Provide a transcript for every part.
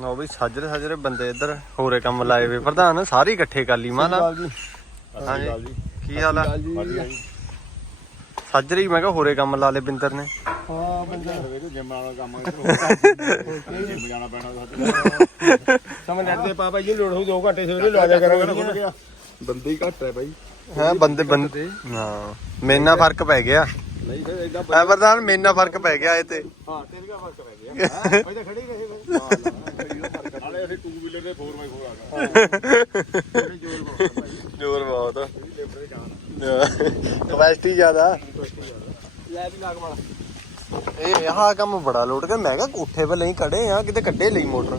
ਲਓ ਵੀ ਸਾਜਰੇ ਸਾਜਰੇ ਬੰਦੇ ਇੱਧਰ ਹੋਰੇ ਕੰਮ ਲਾਏ ਵੇ। ਪ੍ਰਧਾਨ ਸਾਰੇ ਇਕੱਠੇ ਕਰ ਲਈ ਮਾਲਾ ਹਾਂਜੀ ਕੀ ਹਾਲ ਆ? ਸਾਜਰੇ ਹੀ ਮੈਂ ਕਿਹਾ ਹੋਰੇ ਕੰਮ ਲਾ ਲਏ ਬਿੰਦਰ ਨੇ। ਹਾਂ ਬੰਦਾ। ਜਿੰਮ ਵਾਲਾ ਕੰਮ ਜਿੰਮ ਜਾਣਾ ਪੈਣਾ ਸਮਝ ਲੈਂਦੇ ਪਾਪਾ ਜੀ ਲੋੜ ਹੋ 2 ਘੰਟੇ ਸਵੇਰੇ ਲਵਾ ਜਾ ਕਰਾਂਗੇ। ਬੰਦੇ ਹੀ ਘੱਟ ਹੈ ਬਾਈ। ਹਾਂ ਬੰਦੇ ਬੰਦੇ ਹਾਂ ਮੇਨਾ ਫ਼ਰਕ ਪੈ ਗਿਆ। ਨਹੀਂ ਫਿਰ ਇਦਾਂ ਐ ਪ੍ਰਧਾਨ ਮੇਨਾ ਫ਼ਰਕ ਪੈ ਗਿਆ ਇਹ ਤੇ। ਹਾਂ ਤੇਰੇ ਦਾ ਫ਼ਰਕ ਪੈ ਗਿਆ। ਹਾਂ ਤਾਂ ਖੜੀ ਗਏ ਨਾਲੇ ਅਸੀਂ 2 ਵੀਲਰ ਦੇ 4x4 ਆ ਗਏ। ਜੋਰ ਬਹੁਤ ਭਾਈ ਜ਼ੋਰ ਬਹੁਤ ਲਿਫਟ ਤੇ ਜਾਣ ਕਪੈਸਿਟੀ ਜ਼ਿਆਦਾ। ਲੈ ਵੀ ਲਾਗ ਵਾਲਾ। ਇਹ ਆਹ ਕੰਮ ਬੜਾ ਲੋਟ ਗਿਆ ਮੈਂ ਕਿਹਾ ਕੋਠੇ 'ਤੇ ਲਈ ਖੜੇ ਆ ਕਿਤੇ ਕੱਢੇ ਲਈ ਮੋਟਰ।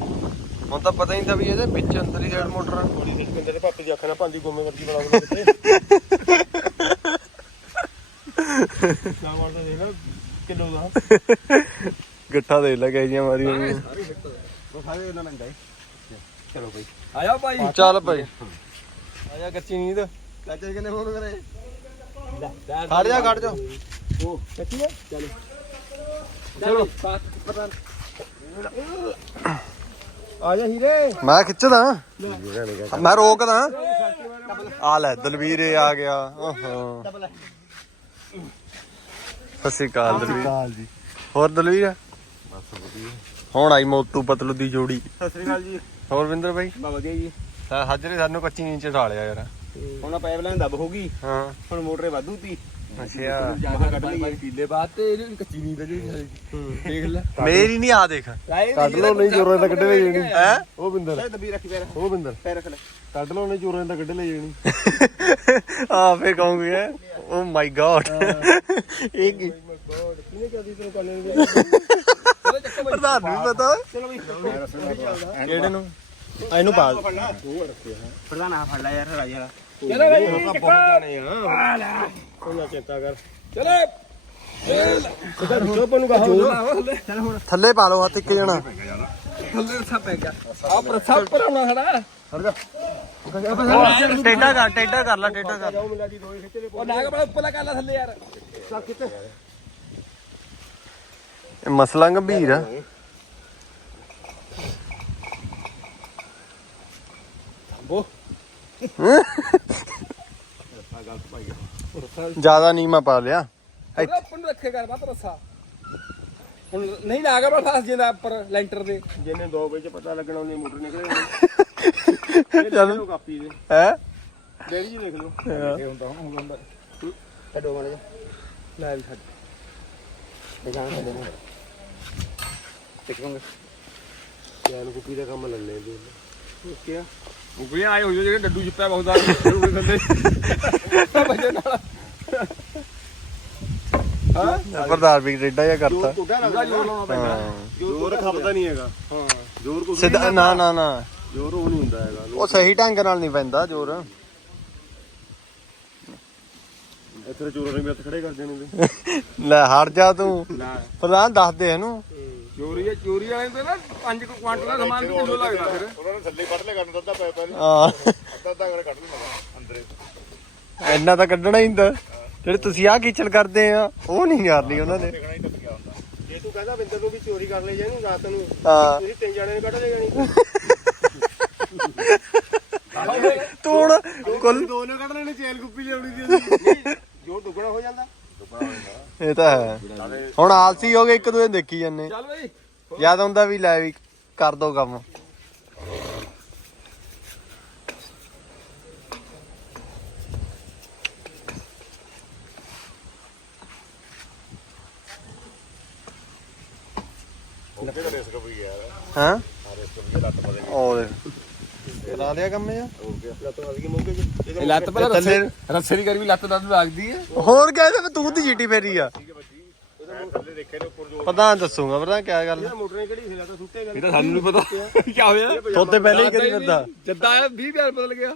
ਹੁਣ ਤਾਂ ਪਤਾ ਹੀ ਨਹੀਂ ਤਾਂ ਵੀ ਇਹਦੇ ਵਿੱਚ ਅੰਦਰ ਹੀ ਸਾਈਡ ਮੋਟਰ ਆ। ਥੋੜੀ ਜਿਹੀ ਬੰਦੇ ਦੇ ਪਾਪੇ ਦੀ ਅੱਖ ਨਾਲ ਭਾਂਦੀ ਗੋਮੇ ਵਰਗੀ ਬਣਾ ਬਣਾ ਦਿੱਤੇ ਕਿਆ ਮਾਰਦਾ ਦੇਖ ਕਿਲੋ ਦਾ। ਗੱਠਾ ਦੇ ਲੱਗਿਆ ਜੀਆਂ ਮਾਰੀ। ਉਹ ਸਾਰੇ ਇਹਨਾਂ ਨੰਗਾ ਹੀ। ਚਲੋ ਆਇਆ ਭਾਈ ਚੱਲ ਭਾਈ ਆਇਆ ਕੱਚੀ ਨੀਂਦ। ਚਾਚੇ ਕਿੰਨੇ ਫੋਨ ਕਰੇ। ਖੜ ਜਾ ਖੜ ਜਾ। ਉਹ ਕੱਚੀ ਹੈ ਚਲੋ। ਚਲੋ। ਸਾਥ ਪਤਾ ਆ ਜਾ ਹੀਰੇ। ਮੈਂ ਖਿੱਚਦਾ। ਮੈਂ ਰੋਕਦਾ। ਆ ਲੈ ਦਲਵੀਰ ਇਹ ਆ ਗਿਆ। ਓਹੋ ਸਤਿ ਸ਼੍ਰੀ ਅਕਾਲ ਦਲਵੀਰ। ਜੀ। ਹੋਰ ਦਲਵੀਰ? ਬਸ ਵਧੀਆ। ਹੁਣ ਆਈ ਮੋਟੂ ਪਤਲੂ ਦੀ ਜੋੜੀ। ਸਤਿ ਸ੍ਰੀ ਅਕਾਲ ਜੀ। ਹੋਰ ਵਿੰਦਰ ਬਾਈ? ਬਾ ਵਧੀਆ ਜੀ। ਹਾਜਰੇ ਸਾਨੂੰ ਕੱਚੀ ਨੀਂਚ ਢਾਲਿਆ ਯਾਰ। ਹੁਣ ਆ ਪਾਈਪ ਲਾਈਨ ਦੱਬ ਹੋ ਗਈ। ਹਾਂ। ਹੁਣ ਮੋਟਰੇ ਵਾਧੂ ਤੀ। ਅੱਛਾ। ਜ਼ਿਆਦਾ ਕੱਢ ਲਈ ਕਿੱਲੇ ਬਾਅਦ ਤੇ ਕੱਚੀ ਨੀਂਦ ਜੀ ਦੇਖ ਲੈ। ਮੇਰੀ ਨਹੀਂ ਆ ਦੇਖ। ਕੱਢ ਲੋ ਨਹੀਂ ਚੋਰਾਂ ਦਾ ਕੱਢੇ ਲੈ ਜਾਣੀ। ਹੈ? ਉਹ ਬਿੰਦਰ। ਲੈ ਦਬੀ ਰੱਖੀ ਪੈਰ। ਉਹ ਬਿੰਦਰ। ਪੈਰ ਰੱਖ ਲੈ। ਕੱਢ ਲਓ ਉਹਨੇ ਚੋਰਾਂ ਦਾ ਕੱਢੇ ਲੈ ਜਾਣੀ। ਆ ਫੇ ਕਹੂੰਗੇ ਓ ਮਾਈ ਗॉड ਇਹ ਕੀ? ਪ੍ਰਧਾਨ ਨੂੰ ਵੀ ਪਤਾ। ਕਿਹੜੇ ਨੂੰ? ਆ ਇਹਨੂੰ ਪਾ ਪ੍ਰਧਾਨ ਆ ਫੜ ਲੈ ਯਾਰ ਰਾਜਾ ਚਲੋ ਬਈ ਬਹੁਤ ਜਾਣੇ ਆ। ਕੋਈ ਚਿੰਤਾ ਕਰ। ਚਲੋ। ਇਹਦਾ ਰੁਕੋ ਨੂੰ ਕਹੋ ਚਲ ਹੁਣ। ਥੱਲੇ ਪਾ ਲਓ ਹੱਥ ਇੱਕ ਜਣਾ। ਥੱਲੇ ਰੱਸਾ ਪੈ ਗਿਆ। ਆ ਪ੍ਰਸਾ ਪਰ ਆਉਣਾ ਖੜਾ। ਟੇਡਾ ਕਰ ਟੇਡਾ ਕਰ ਲੈ ਟੇਡਾ ਕਰ। ਦੀ ਉਹ ਨਾਗ ਬੜਾ ਉੱਪਰਲਾ ਕਰ ਲੈ ਥੱਲੇ ਯਾਰ। ਇਹ ਮਸਲਾ ਗੰਭੀਰ ਆ। ਬੋ ਜ਼ਿਆਦਾ ਨੀਮਾ ਪਾ ਲਿਆ। ਨੂੰ ਰੱਖੇ ਕਰ ਬਾਤ ਰੱਸਾ ਹੁਣ ਨਹੀਂ ਨਾਗ ਬੜਾ ਫਸ ਜਾਂਦਾ ਉੱਪਰ ਲੈਂਟਰ ਦੇ ਜਿਹਨੇ 2 ਵਜੇ ਚ ਪਤਾ ਲੱਗਣਾ ਉਹਨੇ ਮੋਟਰ ਨਿਕਲੇ ਚੱਲ। ਕਾਪੀ ਦੇ। ਹੈ? ਡੈਡੀ ਜੀ ਦੇਖ ਲਓ। ਇਹ ਹੁੰਦਾ ਹੁਣ ਹੁੰਦਾ। ਛੱਡੋ ਮਾੜੇ ਲੈ ਵੀ ਛੱਡ। ਦਿਖਾਣ ਛੱਡੋ ਨਾ ਟਿਕਾਂਗੇ ਯਾਰ ਕੁਪੀ ਦਾ ਕੰਮ ਲੱਲੇ ਦੇ ਕੀ ਆ? ਕੁਪੀਆਂ ਆਏ ਹੋ ਜਿਹੜੇ ਡੱਡੂ ਚਿੱਪਿਆ ਬਹੁਤ ਆ ਰੂੜੇ ਥੱਲੇ ਵਜੇ ਨਾਲ ਹਾਂ? ਪ੍ਰਧਾਨ ਵੀ ਟੇਡਾ ਜਿਹਾ ਕਰਤਾ। ਟੁੱਟਾ ਲੱਗਦਾ ਜੋਰ ਲਾਉਣਾ ਪੈਂਦਾ। ਹਾਂ। ਜ਼ੋਰ ਖਪਦਾ ਨਹੀਂ ਹੈਗਾ। ਹਾਂ। ਜ਼ੋਰ ਕੁਝ ਸਿੱਧਾ ਨਾ ਨਾ ਨਾ। ਜ਼ੋਰ ਉਹ ਨਹੀਂ ਹੁੰਦਾ ਹੈਗਾ। ਉਹ ਸਹੀ ਢੰਗ ਨਾਲ ਨਹੀਂ ਪੈਂਦਾ ਜ਼ੋਰ। ਇੱਥੇ ਚੋਰਾਂ ਨੇ ਵੀ ਹੱਥ ਖੜੇ ਕਰ ਦੇਣੇ ਨੇ। ਲੈ ਹਟ ਜਾ ਤੂੰ। ਪ੍ਰਧਾਨ ਦੱਸ ਦੇ ਇਹਨੂੰ। ਚੋਰੀ ਹੈ ਚੋਰੀ ਵਾਲੇ ਤੇ ਨਾ 5 ਕੁਆਂਟਲ ਦਾ ਸਮਾਨ ਵੀ ਕਿਲੋ ਲੱਗਦਾ ਫਿਰ। ਉਹਨਾਂ ਨੇ ਥੱਲੇ ਕੱਢ ਲੈ ਕਰਨ ਦਿੱਤਾ ਪੈ ਪੈ ਹਾਂ। ਅੱਧਾ ਅੱਧਾ ਕਰ ਕੱਢ ਲੈਣਾ ਅੰਦਰੇ। ਇੰਨਾ ਤਾਂ ਕੱਢਣਾ ਹੀ ਹੁੰਦਾ। ਜਿਹੜੇ ਤੁਸੀਂ ਆਹ ਕੀਚਲ ਕਰਦੇ ਆ ਉਹ ਨਹੀਂ ਕਰਨੀ ਉਹਨਾਂ ਨੇ। ਜੇ ਤੂੰ ਕਹਿੰਦਾ ਬਿੰਦਰ ਨੂੰ ਵੀ ਚੋਰੀ ਕਰ ਲੈ ਜਾਣੀ ਰਾਤ ਨੂੰ ਹਾਂ। ਤੁਸੀਂ ਤਿੰਨ ਜਣੇ ਨੇ ਕੱਢ ਲੈ ਜਾਣੀ। ਤੂੰ ਹੁਣ ਕੁੱਲ ਦੋ ਨੇ ਕੱਢ ਲੈਣੇ ਚੇਲ ਗੁੱਪੀ ਲਿਆਉਣੀ ਸੀ ਅਸੀਂ ਜੋ ਦੁੱਗਣਾ ਹੋ ਜਾਂਦਾ। ਇਹ ਤਾਂ ਹੈ। ਹੁਣ ਆਲਸੀ ਹੋ ਗਏ ਇੱਕ ਦੂਜੇ ਨੂੰ ਦੇਖੀ ਜਾਂਦੇ। ਚੱਲ ਬਈ। ਯਾਦ ਆਉਂਦਾ ਵੀ ਲੈ ਵੀ ਕਰ ਦੋ ਕੰਮ। ਹਾਂ? ਉਹ ਦੇਖ। ਲਾ ਲਿਆ ਕੰਮ ਇਹ? ਹੋ ਗਿਆ ਲੱਤ ਵੱਜ ਗਈ ਮੌਕੇ ਤੇ ਇਹ ਲੱਤ ਪਹਿਲਾਂ ਰੱਸੇ ਰੱਸੇ ਦੀ ਗਰਮੀ ਲੱਤ ਦੱਦ ਲੱਗਦੀ ਹੈ। ਹੋਰ ਕਹਿੰਦੇ ਵੀ ਤੂੰ ਦੀ ਜੀਟੀ ਫੇਰੀ ਆ। ਮੈਂ ਥੱਲੇ ਦੇਖੇ ਨੇ ਉੱਪਰ ਜੋ ਪ੍ਰਧਾਨ ਦੱਸੂਗਾ ਪ੍ਰਧਾਨ ਕੀ ਗੱਲ? ਇਹ ਮੋਟਰ ਨੇ ਕਿਹੜੀ ਸੀ? ਲੱਤ ਸੁੱਟੇ ਗੱਲ ਇਹ ਤਾਂ ਸਾਨੂੰ ਨਹੀਂ ਪਤਾ। ਕੀ ਹੋਇਆ? ਤੋਤੇ ਪਹਿਲੇ ਹੀ ਕਰੀ ਫਿਰਦਾ। ਜੱਦਾ ਆਇਆ 20 ਹਜ਼ਾਰ ਬਦਲ ਗਿਆ।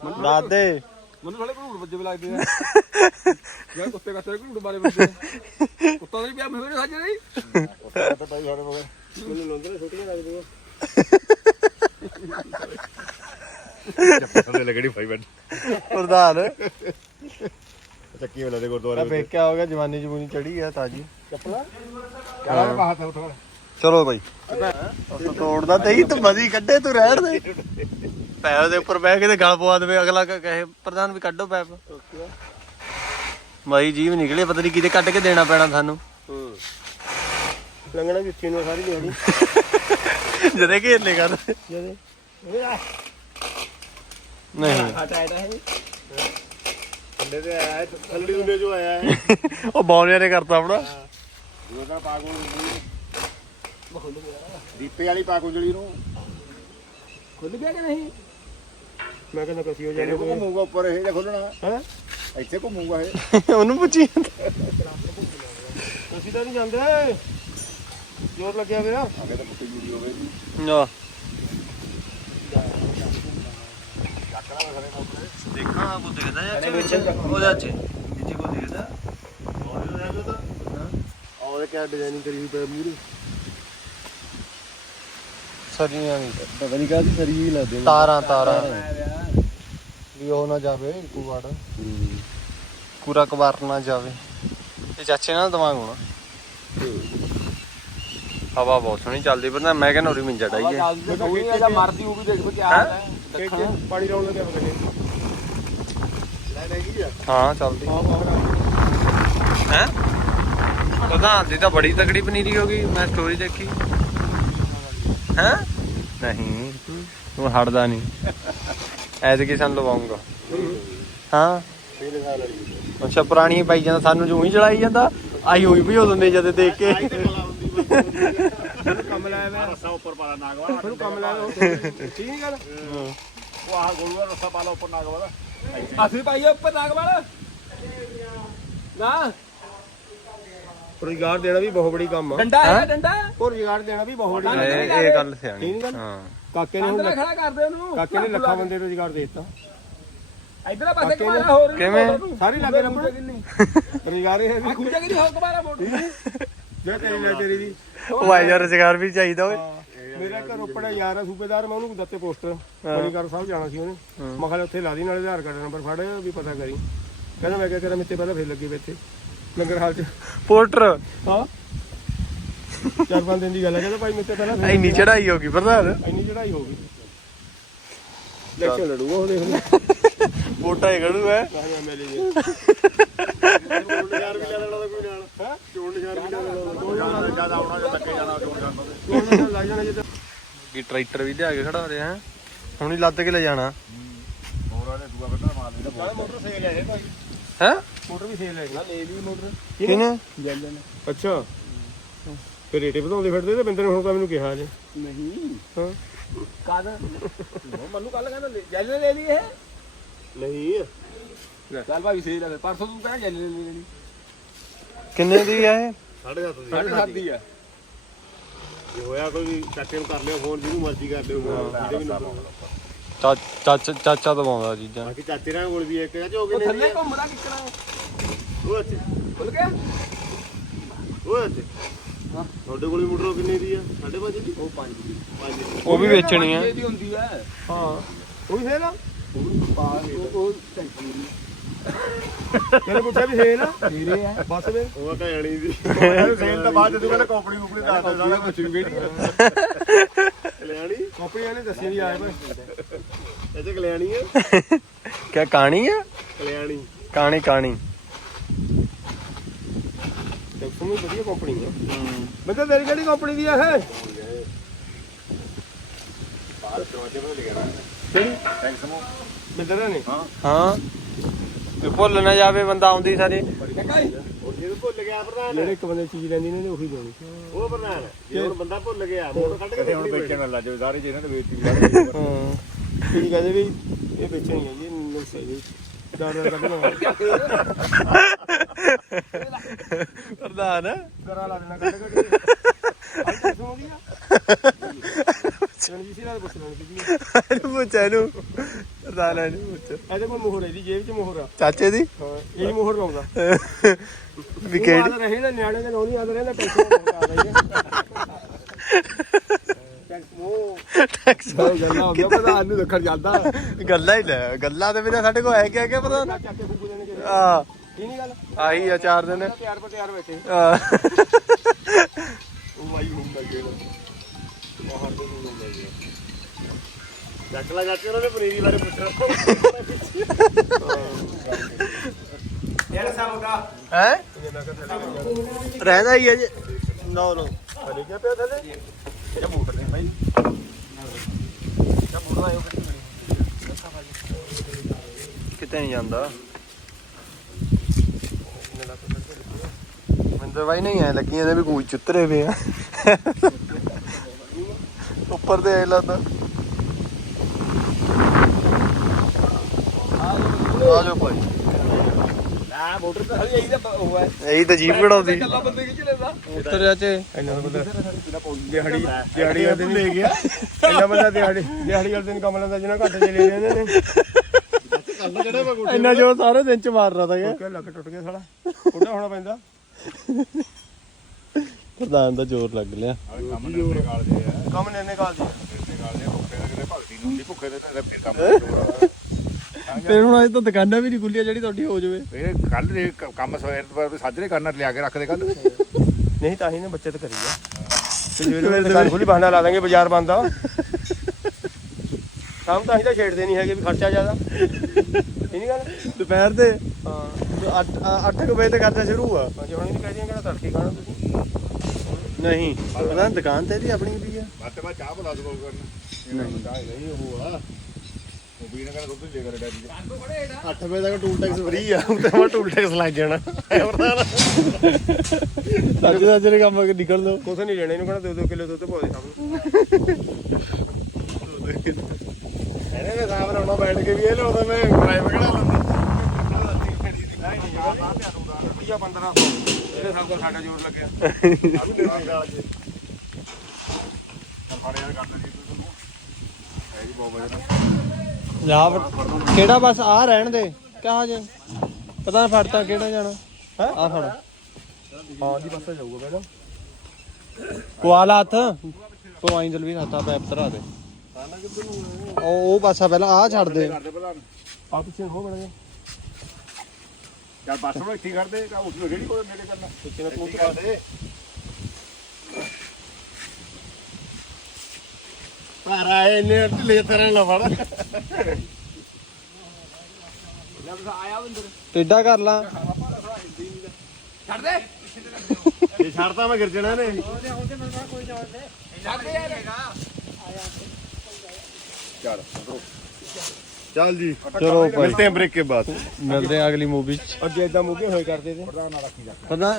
ਦੱਸ ਦੇ। ਮੈਨੂੰ ਥੋੜੇ ਘੂੜ ਵੱਜੇ ਵੀ ਲੱਗਦੇ ਆ। ਯਾਰ ਕੁੱਤੇ ਕੱਤੇ ਘੂੜ ਮਾਰੇ ਵੱਜੇ। ਕੁੱਤਾ ਦਾ ਵੀ ਪਿਆ ਮੇਰੇ ਸਾਜੇ ਨਹੀਂ ਉੱਥੇ ਤਾਂ ਟਾਈ ਸਾਡੇ ਮਗਰ ਮੈਨੂੰ ਲੋਂਦੇ ਛੋਟੀਆਂ ਲੱਗਦੀਆਂ। ਥੱਲੇ ਲੱਗਣੀ ਫਾਈ ਬੈਡ ਪ੍ਰਧਾਨ। ਚੱਕੀ ਵਾਲੇ ਦੇ ਗੁਰਦੁਆਰੇ ਆ ਵੇਖਿਆ ਹੋਗਾ ਜਵਾਨੀ ਜਮੂਨੀ ਚੜੀ ਆ ਤਾਜੀ। ਚੱਪਲਾ? ਕਿਹੜਾ ਬਾਤ ਹੈ ਉੱਥੇ ਚਲੋ ਬਾਈ। ਤੋੜਦਾ ਤੇ ਹੀ ਤੂੰ ਮਦੀ ਕੱਢੇ ਤੂੰ ਰਹਿਣ ਦੇ। ਪੈਪ ਦੇ ਉੱਪਰ ਬਹਿ ਕੇ ਤੇ ਗਲ ਪਵਾ ਦੇਵੇ ਅਗਲਾ ਕ- ਕਹੇ ਪ੍ਰਧਾਨ ਵੀ ਕੱਢੋ ਪੈਪ। ਬਾਈ ਜੀਵ ਨਿਕਲੇ ਪਤਾ ਨਹੀਂ ਕਿਤੇ ਕੱਢ ਕੇ ਦੇਣਾ ਪੈਣਾ ਸਾਨੂੰ। ਹੂੰ। ਲੰਗਣਾ ਜੁੱਤੀ ਨੂੰ ਸਾਰੀ ਦਿਹਾੜੀ। ਜਦੇ ਘੇਰ ਲੈ ਕਰ ਜਦੇ। ਨਹੀਂ ਹਟਾਇਆ ਹੈ ਥੱਲੇ ਤੇ ਆਇਆ ਹੈ, ਥੱਲੇ ਉਹਨੇ ਜੋ ਆਇਆ ਹੈ। ਉਹ ਬੌਲਿਆਂ ਨੇ ਕਰਤਾ ਆਪਣਾ। ਉਹਦਾ ਪਾਗਲ ਦੀਪੇ ਵਾਲੀ ਪਾਗਲ ਜਿਹੜੀ ਨੂੰ। ਖੁੱਲ ਗਿਆ ਕਿ ਨਹੀਂ? ਮੈਂ ਕਹਿੰਦਾ ਕਸੀ ਹੋ ਤੇਰੇ ਜਾਣੇ ਕੋ ਘੁੰਮੂਗਾ ਉੱਪਰ ਇਹ ਜਾਂ ਖੋਲਣਾ ਹੈ? ਇੱਥੇ ਘੁੰਮੂਗਾ ਇਹ। ਉਹਨੂੰ ਪੁੱਛੀ ਕਸੀ ਤਾਂ ਨਹੀਂ ਜਾਂਦੇ। ਜੋਰ ਲੱਗਿਆ ਪਿਆ ਅੱਗੇ ਤਾਂ ਮੁੱਟੀ ਜੁੜੀ ਹੋਵੇ ਜੀ ਆ ਚੱਕਣਾ ਮੈਂ ਖੜੇ ਦੇਖਾਂ ਕੋ ਦਿਖਦਾ ਜਾਂ ਵਿੱਚ ਉਹ ਵਿੱਚ ਕੋ ਦਿਖਦਾ ਉਹਦੇ ਕਿਆ ਡਿਜ਼ਾਈਨਿੰਗ ਕਰੀ ਹੋਈ ਪਈ ਮੂਰੇ ਸਰੀਆਂ ਵੀ ਪਤਾ ਨਹੀਂ ਕਾਹਦੀ ਸਰੀ ਹੀ ਲੱਗਦੇ ਤਾਰਾਂ ਤਾਰਾਂ। ਵੀ ਉਹ ਨਾ ਜਾਵੇ ਕੁਵਾੜ ਨਾ ਜਾਵੇ। ਇਹ ਚਾਚੇ ਨਾਲ ਦਿਮਾਗ ਹੋਣਾ। ਹਵਾ ਬਹੁਤ ਸੋਹਣੀ ਚੱਲਦੀ ਪਰ ਨਾ ਮੈਂ ਕਹਿੰਦਾ ਉਰੀ ਮਿੰਜਾ ਡਾਈਏ ਮਰਦੀ ਉਹ ਵੀ ਦੇਖ ਬੋ ਹੈਂ? ਪਾਣੀ ਲਾਉਣ ਲੱਗਿਆ ਬਗਨੇ ਲੈ ਲੈ ਗਈ ਆ? ਹਾਂ ਚੱਲਦੀ। ਹੈ? ਪ੍ਰਧਾਨ ਦੀ ਤਾਂ ਬੜੀ ਤਕੜੀ ਪਨੀਰੀ ਹੋ ਗਈ ਮੈਂ ਸਟੋਰੀ ਦੇਖੀ। ਹੈ? ਨਹੀਂ ਤੂੰ ਹਟਦਾ ਨਹੀਂ। ਐਜ਼ ਕਿ ਸਾਨੂੰ ਲਵਾਉਂਗਾ। ਹਾਂ। ਅੱਛਾ ਪੁਰਾਣੀ ਪਾਈ ਜਾਂਦਾ ਸਾਨੂੰ ਜੂ ਹੀ ਚਲਾਈ ਜਾਂਦਾ। ਆਈ ਹੋਈ ਵੀ ਉਦੋਂ ਦੇ ਜਦ ਦੇਖ ਕੇ। ਕੰਮ ਲਾਇਆ ਵੇ ਰਸਾ ਉੱਪਰ ਪਾ ਲਾ ਨਾਗ ਵਾਲਾ। ਫਿਰ ਕੰਮ ਲਾਇਆ ਉਹ। ਠੀਕ ਨਹੀਂ ਗੱਲ ਉਹ ਆਹ ਗੋਲੂਆ ਰਸਾ ਪਾ ਲਾ ਉੱਪਰ ਨਾਗ ਵਾਲਾ। ਅਸੀਂ ਪਾਈਏ ਉੱਪਰ ਨਾਗ ਵਾਲਾ? ਨਾ? ਰੁਜ਼ਗਾਰ ਦੇਣਾ ਵੀ ਬਹੁਤ ਬੜੀ ਕੰਮ ਆ। ਡੰਡਾ ਹੈ? ਡੰਡਾ? ਉਹ ਰੁਜ਼ਗਾਰ ਦੇਣਾ ਵੀ ਬਹੁਤ ਬੜੀ ਇਹ ਇਹ ਗੱਲ ਸਿਆਣੀ। ਗੱਲ? ਹਾਂ। ਕਾਕੇ ਨੇ ਹੁਣ ਖੜਾ ਕਰਦੇ ਉਹਨੂੰ। ਕਾਕੇ ਨੇ ਲੱਖਾਂ ਬੰਦੇ ਰੁਜ਼ਗਾਰ ਦੇ ਦਿੱਤਾ। ਇਧਰ ਪਾਸੇ ਕਮਾਰਾ ਹੋਰ ਵੀ ਕਿਵੇਂ? ਸਾਰੀ ਲੱਗੇ ਕਿੰਨੀ? ਰੁਜ਼ਗਾਰ ਇਹ ਆ ਖੂੰਜੇ ਕਿੰਨੀ ਹੋਰ ਕਮਾਰਾ ਮੋੜ ਜੇ ਤੇਰੀ ਲੈ ਤੇਰੀ ਦੀ। ਉਹ ਆਈ ਯਾਰ ਰੁਜ਼ਗਾਰ ਵੀ ਚਾਹੀਦਾ ਓਏ। ਮੇਰਾ ਘਰ ਉੱਪੜਾ ਯਾਰ ਆ ਸੂਬੇਦਾਰ ਮੈਂ ਉਹਨੂੰ ਦਿੱਤੇ ਪੋਸਟਰ। ਮਨੀਕਰ ਸਾਹਿਬ ਜਾਣਾ ਸੀ ਉਹਨੇ। ਮੈਂ ਕਿਹਾ ਉੱਥੇ ਲਾ ਦੀ ਨਾਲੇ ਆਧਾਰ ਕਾਰਡ ਨੰਬਰ ਫੜ ਵੀ ਪਤਾ ਕਰੀ। ਕਹਿੰਦਾ ਮੈਂ ਕਿਹਾ ਤੇਰਾ ਮਿੱਤੇ ਪਹਿਲਾਂ ਫੇਰ ਲੱਗੇ ਵੇ ਇੱਥੇ ਲੰਗਰ ਹਾਲ ਚ। ਪੋਰਟਰ ਹਾਂ। ਚਾਰ ਪੰਜ ਦਿਨ ਦੀ ਗੱਲ ਹੈ ਕਹਿੰਦਾ ਭਾਈ ਮਿੱਤੇ ਪਹਿਲਾਂ ਫੇਰ ਇੰਨੀ ਚੜਾਈ ਹੋ ਗਈ ਪ੍ਰਧਾਨ। ਇੰਨੀ ਚੜਾਈ ਹੋ ਗਈ। ਇਲੈਕਸ਼ਨ ਲੜੂਗਾ ਉਹ ਦੇਖ ਲੈ ਵੋਟਾਂ ਹੀ ਖੜੂ ਹੈ ਨਹੀਂ ਐਮਐਲਏ ਜੀ ਚੋਣ ਨਿਸ਼ਾਨ ਵੀ ਲੈ ਲੈਣਾ ਤਾਂ ਕੋਈ ਨਾਲ ਹੈ ਚੋਣ ਨਿਸ਼ਾਨ ਵੀ ਲੈ ਲੈਣਾ ਜ਼ਿਆਦਾ ਆਉਣਾ ਜਾਂ ਧੱਕੇ ਜਾਣਾ ਚੋਣ ਕਰਨ ਉਹਨਾਂ ਲੱਗ ਜਾਣਾ ਜਿੱਦਾਂ ਕੀ ਟਰੈਕਟਰ ਵੀ ਲਿਆ ਕੇ ਖੜਾ ਹੋ ਰਿਹਾ ਹੈ। ਹੁਣ ਹੀ ਲੱਦ ਕੇ ਲੈ ਜਾਣਾ। ਹੋਰ ਆਲੇ ਦੂਆ ਕੱਢਣਾ ਮਾਰ ਲੈਂਦਾ ਨਾਲੇ ਮੋਟਰ ਸੇਲ ਹੈ? ਭਾਈ ਹੈ ਮੋਟਰ ਵੀ ਸੇਲ ਹੈ ਨਾ ਲੈ ਲਈ ਮੋਟਰ ਕਿਨੇ ਜੈਲਨ ਅੱਛਾ। ਫਿਰ ਰੇਟੇ ਵਧਾਉਂਦੇ ਫਿਰਦੇ ਤੇ ਬੰਦੇ ਨੇ ਹੁਣ ਤਾਂ ਮੈਨੂੰ ਕਿਹਾ ਜੇ। ਨਹੀਂ ਹਾਂ। ਕਾਦ ਮੈਨੂੰ ਕੱਲ ਕਹਿੰਦਾ ਜੈਲ ਲੈ ਲਈ ਇਹ ਨਹੀਂ। ਚੱਲ ਭਾਈ ਸਹੀ ਲੱਗੇ ਪਰਸੋਂ ਤੂੰ ਕਹਿੰਦਾ ਜੈਲ ਲੈ। ਲੈਣੀ ਕਿੰਨੇ ਦੀ ਆ ਇਹ? ਸਾਢੇ ਸੱਤ ਦੀ। ਸਾਡੇ ਸਾਥ ਦੀ ਆ। ਜੇ ਹੋਇਆ ਕੋਈ ਵੀ ਚਾਚੇ ਨੂੰ ਕਰ ਲਿਓ ਫੋਨ ਜਿਹਨੂੰ ਮਰਜ਼ੀ ਕਰ ਲਿਓ ਜਿਹਦੇ ਵੀ ਨੰਬਰ ਚਾ- ਚਾਚਾ ਚਾਚਾ ਦਵਾਉਂਦਾ ਚੀਜ਼ਾਂ। ਬਾਕੀ ਚਾਚੇ ਨਾਲ ਕੋਲ ਵੀ ਇੱਕ ਹੋ ਉਹ ਗਏ ਥੱਲੇ ਨੇ ਘੁੰਮਦਾ ਕਿੱਕਣਾ ਉਹ। ਅੱਛੇ ਖੁੱਲ ਗਿਆ? ਉਹ ਅੱਛੇ ਤੁਹਾਡੇ ਕੋਲ ਵੀ ਮੋਟਰ ਕਿੰਨੇ ਦੀ ਆ? ਸਾਢੇ ਪੰਜ ਦੀ ਉਹ ਪੰਜ ਦੀ। ਪੰਜ ਦੀ। ਉਹ ਵੀ ਵੇਚਣੀ ਆ। ਦੀ ਹੁੰਦੀ ਹੈ। ਹਾਂ। ਉਹ ਵੀ ਆ? ਪਾ ਉਹ ਉਹ ਟੈਂਕੀ ਮੈਨੂੰ ਪੁੱਛਿਆ ਵੀ ਸੇਲ ਆ ਤੇਰੇ ਆ। ਬਸ ਵੇ ਉਹ ਤਾਂ ਜਾਣੀ ਦੀ ਸੇਲ ਤਾਂ ਬਾਅਦ ਜਦੋਂ ਕਹਿੰਦਾ ਕੰਪਨੀ ਕੁਪਨੀ ਦੱਸ ਦੇ ਸਾਰਾ ਕੁਝ ਵੀ ਕਲਿਆਣੀ? ਕੰਪਨੀਆਂ ਨੇ ਦੱਸਿਆ ਨਹੀਂ ਆਏ ਭਾਈ। ਇਹਦੇ ਕਲਿਆਣੀ ਆ। ਕਿਆ ਕਹਾਣੀ ਆ? ਕਲਿਆਣੀ। ਕਹਾਣੀ ਕਹਾਣੀ ਟੈਕਸੋ ਵੀ ਵਧੀਆ ਕੰਪਨੀ ਆ। ਬੰਦਾ ਤੇਰੀ ਕਿਹੜੀ ਕੰਪਨੀ ਦੀ ਆ ਇਹ? ਬਾਹਰ ਚੋਦੇ ਕੋਲ ਲਿਖਣਾ ਕਿਹੜੀ। ਟੈਕਸ ਮੋ ਮਿੰਦਰਾ ਨੇ। ਹਾਂ। ਵੀ ਭੁੱਲ ਨਾ ਜਾਵੇ ਬੰਦਾ ਆਉਂਦੀ ਸਾਰੇ। ਉਹ ਜੇ ਭੁੱਲ ਗਿਆ ਪ੍ਰਧਾਨ ਜਿਹੜੇ ਇੱਕ ਬੰਦੇ ਚੀਜ਼ ਲੈਂਦੀ ਨੇ ਉਹੀ ਦੇਣੀ। ਉਹ ਪ੍ਰਧਾਨ ਜੇ ਹੁਣ ਬੰਦਾ ਭੁੱਲ ਗਿਆ ਮੋਟਰ ਕੱਢ ਕੇ ਹੁਣ ਵੇਚਣ ਵਾਲਾ ਜੋ ਸਾਰੇ ਜਿਹਨਾਂ ਨੇ ਵੇਚੀ ਹਾਂ। ਕੀ ਕਹਿੰਦੇ ਵੀ ਇਹ ਵੇਚਣੀ ਹੈ ਜੀ ਨੁਕਸ ਹੈ ਜੀ। ਪ੍ਰਧਾਨ ਕਰਾ ਲਾ ਦੇਣਾ ਕੱਢ ਕੱਢ ਕੇ ਆਈ ਸੁਣਦੀ ਆ? ਰਣਜੀਤ ਸਿੰਘ ਨਾਲ ਪੁੱਛ ਲੈਣੀ ਸੀ ਇਹਨੂੰ ਪੁੱਛ ਇਹਨੂੰ। ਪ੍ਰਧਾਨ ਇਹਨੂੰ ਪੁੱਛ ਇਹਦੇ ਕੋਲ ਮੋਹਰ ਹੈ ਦੀ ਜੇਬ 'ਚ ਮੋਹਰ ਆ। ਚਾਚੇ ਦੀ? ਹਾਂ ਇਹ ਮੋਹਰ ਲਾਉਂਦਾ। ਵੀ ਕਿਹੜੀ? ਆਦਰ ਰਹੇ ਨਾ ਨਿਆਣੇ ਦੇ ਨੌਣੀ ਆਦਰ ਰਹਿੰਦਾ ਟੈਕਸ ਆ ਰਹੀ ਹੈ ਟੈਕਸ ਉਹ ਟੈਕਸ ਗੱਲਾਂ ਹੋ ਗਿਆ ਪ੍ਰਧਾਨ ਨੂੰ ਦੇਖਣ ਜਾਂਦਾ। ਗੱਲਾਂ ਹੀ ਲੈ ਗੱਲਾਂ ਤੇ ਵੀਰੇ ਸਾਡੇ ਕੋਲ ਹੈ ਚੱਕ ਕੇ ਫੁੱਗੂ ਦੇਣੇ ਆ। ਕੀ ਨਹੀਂ ਗੱਲ? ਆਹੀ ਆ ਚਾਰ ਦਿਨ। ਤਿਆਰ ਪਰ ਤਿਆਰ ਬੈਠੇ। ਆ। ਉਹ ਵਾਈ ਹੁੰਦਾ ਲੱਗੇ ਨਾ ਬਾਹਰ ਦੇ ਨੂੰ ਲਾਉਂਦਾ ਜੀ ਚੱਕ ਲਾ ਚਾਚੇ ਉਹਨਾਂ ਨੇ ਪਨੀਰੀ ਬਾਰੇ ਪੁੱਛਣਾ। ਯਾਰ ਸਭ ਦਾ ਹੈ? ਮੈਂ ਕਿਹਾ ਥੱਲੇ ਰਹਿੰਦਾ ਹੀ ਹੈ ਜੀ। ਨੋ ਨੋ। ਥੱਲੇ ਕਿਆ ਪਿਆ ਥੱਲੇ? ਇਹ ਬੂਟ ਨੇ ਭਾਈ ਇਹ ਬੂਟ ਆਇਓ ਕਿੱਥੇ ਕਿਤੇ ਨਹੀਂ ਜਾਂਦਾ। ਮੰਦਰ ਬਾਈ ਨਹੀਂ ਐ ਲੱਗੀਆਂ ਨੇ ਵੀ ਕੋਈ ਚੁੱਤਰੇ ਪਏ ਆ। ਉੱਪਰ ਤੇ ਐ ਲੱਗਦਾ। ਆ ਜਾਓ ਭਾਈ। ਨਾ ਮੋਟਰ ਤਾਂ ਹਲੀ ਇਹੀ ਤਾਂ ਉਹ ਹੈ। ਇਹੀ ਤਾਂ ਜੀਪ ਕੱਲਾ ਬੰਦੇ ਲੈਂਦਾ। ਉੱਤਰ ਜਾਚੇ ਇੰਨਾ ਬੰਦਾ ਦਿਹਾੜੀ ਦਿਹਾੜੀ ਵਾਲੇ ਦਿਨ ਲੈ ਗਿਆ। ਇੰਨਾ ਬੰਦਾ ਦਿਹਾੜੀ ਦਿਹਾੜੀ ਵਾਲੇ ਦਿਨ ਕੰਮ ਲੈਂਦਾ ਜਿਹਨਾਂ ਘੱਟ ਚ ਲੈ ਜਾਂਦੇ ਨੇ। ਇੰਨਾ ਜੋ ਸਾਰੇ ਦਿਨ ਚ ਮਾਰ ਰਹਾ ਤਾਂ ਕਿਹਾ ਲੱਕ ਟੁੱਟ ਗਿਆ ਸਾਲਾ। ਉਹਦਾ ਹੋਣਾ ਪੈਂਦਾ। ਪ੍ਰਧਾਨ ਦਾ ਜ਼ੋਰ ਲੱਗ ਲਿਆ। ਕੰਮ ਨੇ ਨਿਕਾਲ ਦੇ ਆ। ਕੰਮ ਨੇ ਨਿਕਾਲ ਦੇ ਨਿਕਾਲ ਦੇ ਭੁੱਖੇ ਦਾ ਕਿਤੇ ਭਗਤੀ ਨੂੰ ਨਹੀਂ ਭੁੱਖੇ ਦਾ ਤਾਂ ਫਿਰ ਕੰਮ ਫਿਰ ਹੁਣ ਅਜੇ ਤਾਂ ਦੁਕਾਨਾਂ ਵੀ ਨਹੀਂ ਖੁੱਲੀਆਂ ਜਿਹੜੀ ਤੁਹਾਡੀ ਹੋ ਜਾਵੇ। ਇਹ ਕੱਲ ਦੇ ਕ- ਕੰਮ ਸਵੇਰ ਤੋਂ ਸਾਜਰੇ ਕਰਨਾ ਲਿਆ ਕੇ ਰੱਖ ਦੇ ਕੱਲ ਨਹੀਂ ਤਾਂ ਹੀ ਨੇ ਬੱਚਤ ਕਰੀ ਆ। ਤੇ ਜਿਹੜੇ ਦੁਕਾਨ ਖੁੱਲੀ ਬਹਾਨਾ ਲਾ ਦਾਂਗੇ ਬਾਜ਼ਾਰ ਬੰਦ ਆ। ਕੰਮ ਤਾਂ ਅਸੀਂ ਤਾਂ ਛੇੜਦੇ ਨਹੀਂ ਹੈਗੇ ਵੀ ਖਰਚਾ ਜ਼ਿਆਦਾ। ਇਹ ਨਹੀਂ ਗੱਲ? ਦੁਪਹਿਰ ਦੇ ਹਾਂ। 8 ਵਜੇ ਤੇ ਕਰਨਾ ਸ਼ੁਰੂ ਆ। ਜੇ ਹੁਣ ਨਹੀਂ ਕਹਿ ਦਿਆਂ ਕਿਹੜਾ ਤੜਕੇ ਖਾਣਾ ਤੁਸੀਂ? ਨਹੀਂ ਪ੍ਰਧਾਨ ਦੁਕਾਨ ਤੇ ਦੀ ਆਪਣੀ ਵੀ ਆ। ਬਾਤੇ ਬਾ ਚਾਹ ਬਣਾ ਦੋ ਕਰਨਾ ਨਹੀਂ ਚਾਹ ਨਹੀਂ ਉਹ ਆ। ਉਹ ਵੀ ਨਾ ਕਹਿੰਦਾ ਦੁੱਧ ਦੇ ਕਰ ਡੈਡੀ ਦੇ 8 ਵਜੇ ਤੱਕ ਟੂਲ ਟੈਕਸ ਫ੍ਰੀ ਆ ਉੱਤੇ ਮੈਂ ਟੂਲ ਟੈਕਸ ਲੱਗ ਜਾਣਾ ਪ੍ਰਧਾਨ ਸੱਜ ਸੱਜ ਦੇ ਕੰਮ ਨਿਕਲ ਲੋ ਕੁਛ ਨਹੀਂ ਲੈਣਾ ਇਹਨੂੰ ਕਹਿੰਦਾ 2-2 ਕਿਲੋ ਦੁੱਧ ਪਾ ਦੇ ਸਭ ਨੂੰ ਇਹਨੇ ਮੈਂ ਸਾਹਬ ਲਾਉਣਾ ਬੈਠ ਕੇ ਵੀ ਇਹ ਲਾਉਂਦਾ ਮੈਂ ਡਰਾਈਵ ਕਿਹੜਾ ਲਾਉਂਦਾ ਰੁਪਈਆ 1500 ਇਹਦੇ ਸਭ ਦਾ ਸਾਡਾ ਜ਼ੋਰ ਲੱਗਿਆ ਆਲੂ ਦੇ ਨਾਲ ਜੇ ਫੜ ਯਾਰ ਕਰ ਦੇ ਤੂੰ ਹੈ ਜੀ ਬਹੁਤ ਜਾ ਕਿਹੜਾ ਬਸ ਆ ਰਹਿਣ ਦੇ? ਕਹਾ ਜੇ? ਪਤਾ ਨਾ ਫੜਤਾ ਕਿਹੜਾ ਜਾਣਾ। ਹੈ? ਆ ਫੜ। ਹਾਂ ਜੀ ਪਾਸੇ ਜਾਊਗਾ ਪਹਿਲਾਂ ਕੁਆਲਾ ਹੱਥ। ਪਵਾਈ ਦਲ ਵੀ ਹੱਥਾ ਪੈਪ ਧਰਾ ਦੇ। ਉਹ ਉਹ ਪਾਸਾ ਪਹਿਲਾਂ ਆ ਛੱਡ ਦੇ। ਕਰਦੇ ਆ ਪਿੱਛੇ ਹੋ ਬਣਾ ਜਾ ਚੱਲ ਪਾਸੇ ਨੂੰ ਇੱਥੇ ਕਰ ਦੇ। ਉਸ ਨੂੰ ਰੇੜੀ ਕੋਲ ਨੇੜੇ ਕਰਨਾ। ਪਿੱਛੇ ਨੂੰ ਤੂੰ ਕਰ പാറായനെ ലേത്തരാണല്ലോ പടം ਟੇਡਾ ਕਰ ਲਾ। ਛੱਡ ਦੇ। ਜੇ ਛੱਡਤਾ ਮੈਂ ਗਿਰ ਨੇ ਛੱਡ ਦੇ ਯਾਰ ਚੱਲ ਜੀ। ਚਲੋ ਭਾਈ। ਮਿਲਤੇ ਬ੍ਰੇਕ ਕੇ ਬਾਅਦ। ਮਿਲਦੇ ਆ ਅਗਲੀ ਮੂਵੀ ਚ। ਅੱਜ ਇਦਾਂ ਮੂਵੀ ਹੋਏ ਕਰਦੇ ਤੇ ਪਤਾ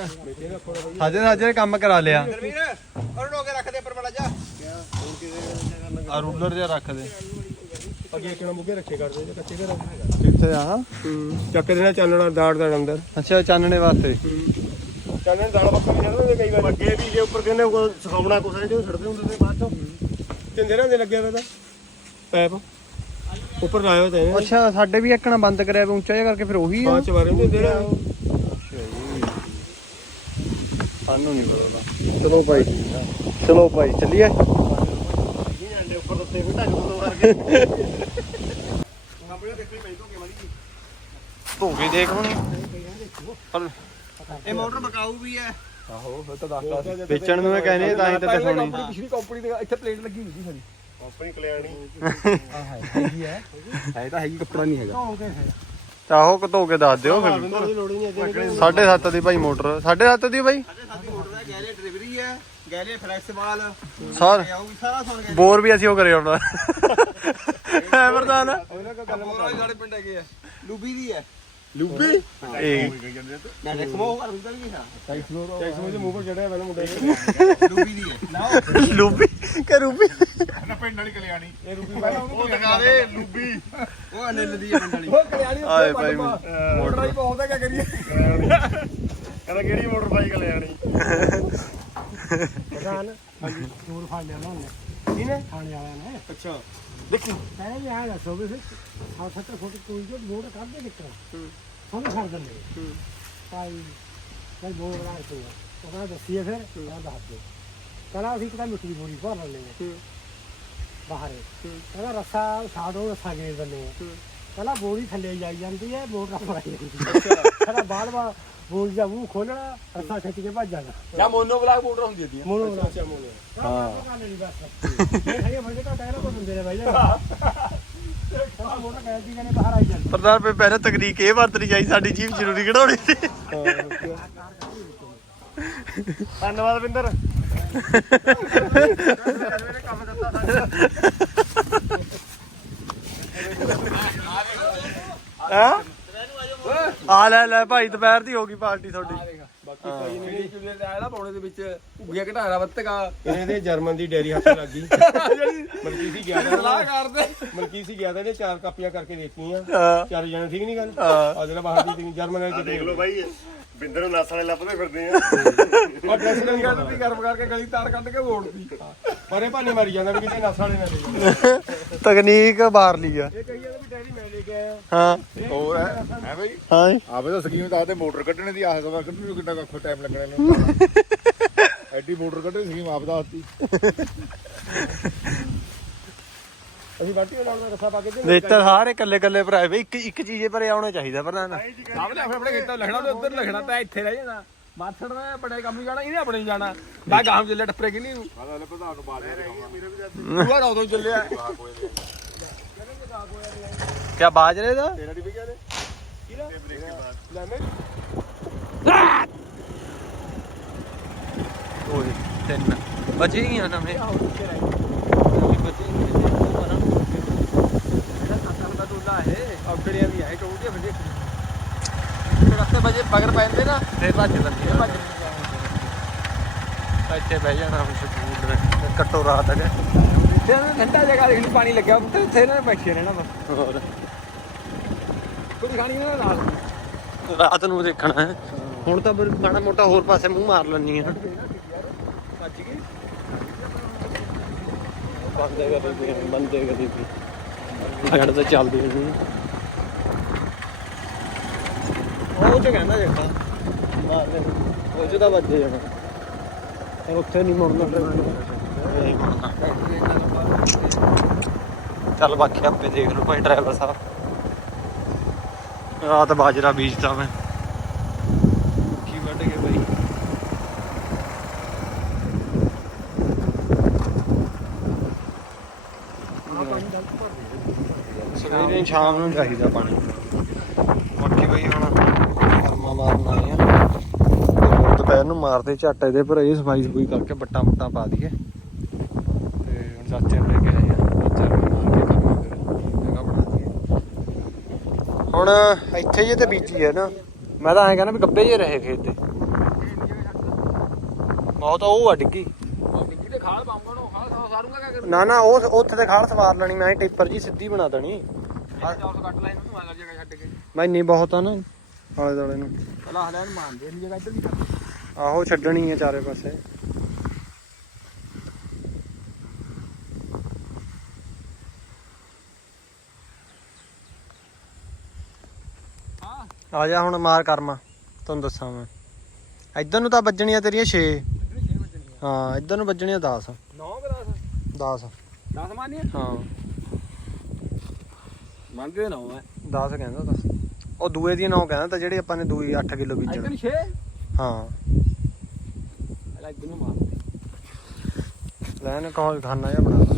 ਹਾਜ਼ਰ ਹਾਜ਼ਰ ਕੰਮ ਕਰਾ ਲਿਆ। ਵੀਰ ਉਹਨੂੰ ਹੋ ਕੇ ਬੜਾ ਜਾ ਆ ਰੂਲਰ ਜਿਹਾ ਰੱਖ ਦੇ। ਅੱਗੇ ਇੱਕ ਨਾ ਮੁੱਗੇ ਰੱਖੇ ਕਰਦੇ ਤੇ ਕੱਚੇ ਘਰ ਕਿੱਥੇ ਆ? ਚੱਕ ਦੇਣਾ ਚਾਨਣਾ ਦਾੜ ਦਾੜ ਅੰਦਰ। ਅੱਛਾ ਚਾਨਣੇ ਵਾਸਤੇ। ਚਾਨਣ ਦਾੜ ਪੱਕਾ ਨਹੀਂ ਜਾਂਦਾ ਕਈ ਵਾਰ। ਅੱਗੇ ਵੀ ਜੇ ਉੱਪਰ ਕਹਿੰਦੇ ਕੋ ਸਿਖਾਉਣਾ ਕੁਛ ਹੈ ਜੋ ਛੱਡਦੇ ਹੁੰਦੇ ਤੇ ਬਾਅਦ ਚੋਂ। ਤਿੰਨ ਦਿਨਾਂ ਦੇ ਲੱਗਿਆ ਵਾ ਤਾਂ ਪੈਪ। ਉੱਪਰ ਲਾਇਆ ਹੋਇਆ ਤਾਂ। ਅੱਛਾ ਸਾਡੇ ਵੀ ਇੱਕਣਾ ਬੰਦ ਕਰਿਆ ਵਾ ਉੱਚਾ ਜਿਹਾ ਕਰਕੇ ਫਿਰ ਉਹੀ ਆ। ਬਾਅਦ ਚ ਵਾਰੇ ਹੁੰਦੇ ਨੇ ਸਾਨੂੰ ਨਹੀਂ ਪਤਾ। ਚਲੋ ਭਾਈ ਚਲੋ ਭਾਈ ਚੱਲੀਏ ਨਹੀਂ ਆਂਡੇ ਉੱਪਰ ਉੱਤੇ ਵੀ ਢੱਕ ਦੋ ਕਰਕੇ ਆਪਣੇ ਦੇਖੀ ਪਈ ਤੋਂ ਕਿ ਮਰੀ ਧੋ ਕੇ ਦੇਖ ਹੁਣ। ਇਹ ਮੋਟਰ ਬਕਾਊ ਵੀ ਹੈ। ਆਹੋ ਫਿਰ ਤਾਂ ਦੱਸਦਾ ਵੇਚਣ ਨੂੰ ਮੈਂ ਕਹਿੰਦੇ ਤਾਂ ਹੀ ਤੇ ਸੋਣੀ ਪਿਛਲੀ ਕੰਪਨੀ ਦੇ ਇੱਥੇ ਪਲੇਟ ਲੱਗੀ ਹੋਈ ਸੀ ਸਾਡੀ ਕੰਪਨੀ ਕਲਿਆਣੀ। ਹੈਗੀ ਹੈ। ਹੈ ਤਾਂ ਹੈਗੀ ਕੱਪੜਾ ਨਹੀਂ ਹੈਗਾ। ਆਹੋ ਧੋ ਕੇ ਦੱਸ ਦਿਓ ਫਿਰ। ਦੀ ਲੋੜ ਹੀ ਨਹੀਂ ਅਜੇ ਸਾਢੇ ਸੱਤ ਦੀ ਭਾਈ ਮੋਟਰ। ਸਾਢੇ ਸੱਤ ਦੀ ਮੋਟਰ ਡਿਲੀਵਰੀ ਹੈ। ਗੈਲੇ ਸਾਰ ਸਾਰਾ ਸੁਣ ਬੋਰ ਵੀ ਅਸੀਂ ਉਹ ਕਰੇ ਆਉਣਾ ਹੈ ਪ੍ਰਧਾਨ ਉਹਨਾਂ ਕੋ ਗੱਲ ਮੋਟਰ ਸਾਡੇ ਪਿੰਡ ਹੈਗੇ ਆ। ਲੂਬੀ ਦੀ ਹੈ ਲੁੱਬੀ? ਇਹ। ਮੈਂ ਦੇਖਮੋ ਕਰ ਦਿੰਦਾ ਨਹੀਂ ਹਾਂ ਟੈਕਸ ਦੇ ਮੂੰਹ ਪਰ ਚੜਿਆ ਪਹਿਲਾਂ ਮੁੰਡਾ। ਲੂਬੀ ਦੀ ਹੈ ਲੂਬੀ? ਕਿ ਰੂਬੀ? ਨਾ ਪਿੰਡ ਵਾਲੀ ਕਲਿਆਣੀ। ਇਹ ਰੂਬੀ ਉਹ ਦਿਖਾ ਦੇ ਲੁੱਬੀ। ਉਹ ਅਨਿਲ ਦੀ ਹੈ ਪਿੰਡ ਵਾਲੀ। ਉਹ ਕਲਿਆਣੀ ਆਏ ਭਾਈ ਮੋਟਰ ਹੀ ਬਹੁਤ ਹੈ ਕੀ ਕਰੀਏ? ਕਹਿੰਦਾ ਕਿਹੜੀ ਮੋਟਰ ਬਾਈ ਕਲਿਆਣੀ ਪ੍ਰਧਾਨ। ਚੋਰ ਫੜ ਲਿਆ ਨਾ ਉਹਨੇ ਇਹਨੇ ਥਾਣੇ ਵਾਲਿਆਂ ਨੇ। ਅੱਛਾ। ਮੈਂ ਵੀ ਆ ਦੱਸੋ ਵੀ ਆ 70 ਫੁੱਟ ਕੋਈ ਜੋ ਨਿਕਲ ਛੱਡ ਦਿੰਦੇ ਭਾਈ ਭਾਈ ਬੋਲ ਰਹਾ ਦੱਸੀਏ ਫਿਰ ਮੈਂ ਦੱਸ ਦੇ ਕਹਿੰਦਾ ਅਸੀਂ ਕਿਤਾ ਮਿੱਟੀ ਦੀ ਬੋਰੀ ਭਰ ਲੈਂਦੇ ਨੇ ਬਾਹਰ। ਕਹਿੰਦਾ ਰੱਸਾ ਸਾਡੋ ਰੱਸਾ ਗੇਰ ਦਿੰਦੇ ਆ। ਕਹਿੰਦਾ ਬੋਰੀ ਥੱਲੇ ਜਾਈ ਜਾਂਦੀ ਹੈ ਮੋਟਰ ਭਰਾਈ ਜਾਂਦੀ ਹੈ ਕਹਿੰਦਾ ਬਾਲ ਬਾ ਬੋਲ ਜਾ ਮੂੰਹ ਖੋਲਣਾ ਰੱਸਾ ਖਿੱਚ ਕੇ ਭੱਜ ਜਾਣਾ। ਜਾਂ ਮੋਨੋ ਬਲਾਕ ਮੋਟਰ ਹੁੰਦੀ ਹੁੰਦੀ ਮੋਨੋ ਅੱਛਾ ਮੋਨੇ। ਹਾਂ। ਨਹੀਂ ਬਸ। ਇਹ ਬੰਦੇ ਤਾਂ ਟਾਇਰ ਕੋ ਬੰਦੇ ਨੇ ਬਾਈ ਪ੍ਰਧਾਨ ਪੇ ਪਹਿਲਾਂ ਤਕਨੀਕ ਇਹ ਵਰਤਣੀ ਚਾਹੀਦੀ ਸਾਡੀ ਜੀਬ ਜ਼ਰੂਰੀ ਕਢਾਉਣੀ ਸੀ। ਧੰਨਵਾਦ ਬਿੰਦਰ। ਹਾਂ? ਆ ਲੈ ਲੈ ਭਾਈ ਦੁਪਹਿਰ ਦੀ ਹੋ ਗਈ ਪਾਰਟੀ ਤੁਹਾਡੀ। ਬਾਕੀ ਭਾਈ ਨੇ ਜਿਹੜੀ ਚੁੱਲੇ ਆਇਆ ਨਾ ਪਾਉਣੇ ਦੇ ਵਿੱਚ ਉੱਗਿਆ ਘਟਾਰਾ ਵੱਤਗਾ ਇਹਦੇ ਜਰਮਨ ਦੀ ਡੈਰੀ ਹੱਥ ਲੱਗ ਗਈ। ਮਲਕੀ ਸੀ ਗਿਆ ਸਲਾਹ ਕਰਦੇ ਮਲਕੀ ਸੀ ਗਿਆ ਤਾਂ ਇਹਨੇ ਚਾਰ ਕਾਪੀਆਂ ਕਰਕੇ ਦੇਖੀਆਂ ਹਾਂ। ਚਾਰ ਜਣੇ ਠੀਕ ਨਹੀਂ ਗੱਲ। ਆ ਜਿਹੜਾ ਬਾਹਰ ਦੀ ਜਰਮਨ ਵਾਲੀ ਦੇਖ ਲਓ ਭਾਈ ਬਿੰਦਰ ਨੂੰ ਨਾਸਾਂ ਵਾਲੇ ਲੱਭਦੇ ਫਿਰਦੇ ਆ। ਉਹ ਡਰੈਸ ਨਹੀਂ ਗੱਲ ਵੀ ਗਰਮ ਕਰਕੇ ਗਲੀ ਤਾਰ ਕੱਢ ਕੇ ਮੋੜਦੀ। ਪਰੇ ਭਾਨੇ ਮਾਰੀ ਜਾਂਦਾ ਵੀ ਕਿਤੇ ਨਸਾਂ ਵਾਲੇ ਨਾ ਲੈ ਜਾਓ। ਤਕਨੀਕ ਬਾਹਰ ਲਈ ਆ। ਇਹ ਕਹੀ ਹਾਂ। ਹੋਰ ਹੈ? ਹੈ ਭਾਈ ਹਾਂ ਆਪੇ ਤਾਂ ਸਕੀਮ ਦੱਸਦੇ ਮੋਟਰ ਕੱਢਣੇ ਦੀ ਆਹ ਸਵਾ ਕੱਢਣ ਨੂੰ ਕਿੰਨਾ ਕੱਖੋ ਟਾਈਮ ਲੱਗਣਾ ਇਹਨੂੰ। ਐਡੀ ਮੋਟਰ ਕੱਢਣੀ ਸਕੀਮ ਆਪ ਦੱਸਤੀ ਅਸੀਂ ਬਾਟੀ ਨਾਲ ਦਾ ਰਸਾ ਪਾ ਕੇ ਦੇ ਨੇਤਰ ਸਾਰੇ ਕੱਲੇ ਕੱਲੇ ਭਰਾਏ ਵੇ ਇੱਕ ਇੱਕ ਚੀਜ਼ੇ ਪਰੇ ਆਉਣਾ ਚਾਹੀਦਾ ਪ੍ਰਧਾਨ ਸਾਹਮਣੇ ਆਪਣੇ ਆਪਣੇ ਖੇਤਾਂ ਲਿਖਣਾ ਤੇ ਉੱਧਰ ਲਿਖਣਾ ਤਾਂ ਇੱਥੇ ਰਹਿ ਜਾਣਾ। ਮਾਥੜ ਨੇ ਬੜੇ ਕੰਮ ਨੂੰ ਜਾਣਾ ਇਹਨੇ ਆਪਣੇ ਨੂੰ ਜਾਣਾ। ਮੈਂ ਗਾਮ ਚੱਲੇ ਟੱਪਰੇ ਕਿ ਨਹੀਂ ਨੂੰ। ਆਦਾ ਲੈ ਪ੍ਰਧਾਨ ਨੂੰ ਬਾਅਦ ਮੇਰੇ ਵੀ ਦੂਆ ਰੌਦੋਂ ਚੱਲਿਆ। ਕਿਆ ਬਾਜਰੇ ਦਾ ਤੇਰਾ ਦੀ ਵੀ ਕਿਹਾ ਨੇ ਲੈ ਮੈਂ ਓਏ ਤਿੰਨ। ਬਚੇ ਹੀ ਆ ਨਵੇਂ। ਸੱਤਾਂ ਦਾ ਔਕੜੀਆਂ ਵੀ ਆਏ ਟੋਲਦੀਆਂ ਫਿਰ ਦੇਖੀ ਰਸਤੇ ਵਜੇ ਬਗਰ ਪੈਂਦੇ ਨਾ ਫੇਰ ਭੱਜ ਲੱਗੀ ਭੱਜ ਇੱਥੇ ਬਹਿ ਜਾਣਾ ਹੁਣ ਸਕੂਲ ਦੇ ਕੱਟੋ ਰਾਤ ਅਗੇ ਇੱਥੇ ਨਾ ਠੰਡਾ ਜਗ੍ਹਾ ਦੇਖਣੀ ਪਾਣੀ ਲੱਗਿਆ ਉੱਥੇ। ਇੱਥੇ ਨਾ ਬੈਠੇ ਰਹਿਣਾ ਬਸ। ਹੋਰ? ਖਾਣੀ ਨਾਲ ਰਾਤ ਨੂੰ? ਦੇਖਣਾ ਹੈ। ਹੁਣ ਤਾਂ ਫਿਰ ਮਾੜਾ ਮੋਟਾ ਹੋਰ ਪਾਸੇ ਮੂੰਹ ਮਾਰ ਲੈਣੀ ਆ। ਭੱਜ ਗਈ? ਬੰਦੇ ਕਰੀ ਬੰਦੇ ਕਰੀ ਤਾਂ ਚੱਲਦੀ ਨਹੀਂ। ਉਹ ਚ ਕਹਿੰਦਾ ਜੱਟਾ ਮਾਰਦੇ ਉਹ ਚ ਤਾਂ ਵੱਜੇ ਜਾਣਾ। ਪਰ ਉੱਥੇ ਨਹੀਂ ਮੁੜਨਾ ਨਹੀਂ ਮੁੜਨਾ। ਚੱਲ ਬਾਕੀ ਆਪੇ ਦੇਖ ਲਓ ਭਾਈ ਡਰਾਈਵਰ ਸਾਹਿਬ। ਰਾਤ ਬਾਜਰਾ ਬੀਜਦਾ ਮੈਂ। ਕੀ ਵੱਢ ਗਏ ਬਾਈ? ਸਵੇਰੇ ਸ਼ਾਮ ਨੂੰ ਚਾਹੀਦਾ ਪਾਣੀ। ਬਾਕੀ ਬਈ ਹੁਣ ਕਰਮਾ ਮਾਰਨ ਆਏ ਆ। ਦੁਪਹਿਰ ਨੂੰ ਮਾਰਦੇ ਝੱਟ ਇਹਦੇ ਪਰ ਇਹ ਸਫ਼ਾਈ ਸਫੂਈ ਕਰਕੇ ਬੱਟਾ ਮੁੱਟਾ ਪਾ ਦਈਏ। ਤੇ ਹੁਣ ਚਾਚੇ ਨੂੰ ਲੈ ਕੇ ਆਏ ਆ। ਚਾਚਾ ਨੂੰ ਮਾਰ ਕੇ ਕੰਮ ਫਿਰ ਜਗ੍ਹਾ ਬਣਾ ਦਈਏ ਹੁਣ ਇੱਥੇ ਜੇ ਤੇ ਬੀਜੀ ਹੈ ਨਾ। ਮੈਂ ਤਾਂ ਐਂ ਕਹਿੰਦਾ ਵੀ ਗੱਬੇ ਜੇ ਰਹੇ ਖੇਤ ਤੇ। ਬਹੁਤ ਉਹ ਆ ਡਿੱਗੀ। ਡਿੱਗੀ ਤੇ ਖਾਲ ਪਾਉਂਗਾ ਨੂੰ ਖਾਲ ਸਾਰੂਗਾ ਕਿਆ ਕਰ ਨਾ ਨਾ ਉਹ ਉੱਥੇ ਤੇ ਖਾਲ ਸਵਾਰ ਲੈਣੀ ਮੈਂ ਟੇਪਰ ਜੀ ਸਿੱਧੀ ਬਣਾ ਦੇਣੀ। ਮੈਂ ਇੰਨੀ ਬਹੁਤ ਆ ਨਾ ਆਲੇ ਦਾਲੇ ਨੂੰ। ਪਹਿਲਾਂ ਹਲਿਆਂ ਨੂੰ ਮਾਰਦੇ ਨਹੀਂ ਜਗ੍ਹਾ ਇੱਧਰ ਵੀ ਕਰ। ਆਹੋ ਛੱਡਣੀ ਹੈ ਚਾਰੇ ਪਾਸੇ ਹਾਂ ਆ ਜਾ ਹੁਣ ਮਾਰ ਕਰਮਾ ਤੁਹਾਨੂੰ ਦੱਸਾਂ ਮੈਂ। ਇੱਧਰ ਨੂੰ ਤਾਂ ਵੱਜਣੀਆਂ ਤੇਰੀਆਂ 6 ਇੱਧਰ 6 ਵਜਣੀਆਂ ਹਾਂ ਇੱਧਰ ਨੂੰ ਵੱਜਣੀਆਂ 10 9 ਕਿ 10 10 10 ਮਾਨੀ ਹਾਂ। ਮੰਨਦੇ ਨਾ ਹੈ। 10 ਕਹਿੰਦਾ ਤਾਂ। ਉਹ ਦੂਏ ਦੀ 9 ਕਹਿੰਦਾ ਤਾਂ ਜਿਹੜੀ ਆਪਾਂ ਨੇ ਦੂਈ 8 ਕਿਲੋ ਇੱਧਰ ਬੀਜਣ 6 ਹਾਂ। ਇੱਧਰ ਨੂੰ ਮਾਰਦੇ ਲੈਣ ਕੋਲ ਖਾਨਾ ਜਿਹਾ ਬਣਾ ਲਾ।